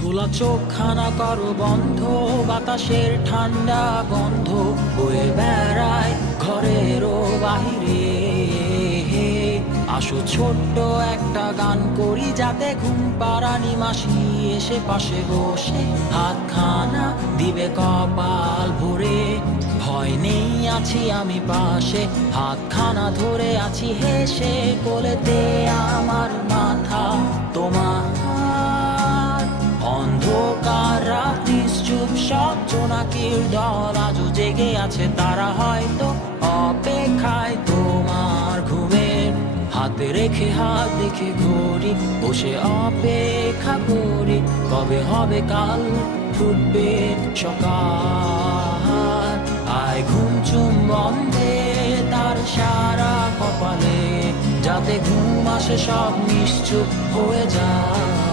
খোলা চোখখানা করো বন্ধ, বাতাসের ঠান্ডা গন্ধ বয়ে বেড়ায় ঘরেরও বাহিরে। আসো ছোট্ট একটা গান করি, যাতে ঘুম পাড়ানি মাসি এসে পাশে বসে হাতখানা দিবে কপাল ভরে। ভয় নেই, আছি আমি পাশে, হাতখানা ধরে আছি হেসে, কোলেতে আমার মাথা তোমার। অন্ধকার রাত্রি চুপ, সব জোনাকির দল আজও জেগে আছে, তারা হয়তো অপেক্ষায় তোমার ঘুমের। হাতে রেখে হাত দেখে ঘড়ি, বসে অপেক্ষা করি, কবে হবে কাল, ফুটবে সকাল। আয় ঘুম চুম বন্ধে তার সারা কপালে, যাতে ঘুম আসে সব নিশ্চুপ হয়ে যায়।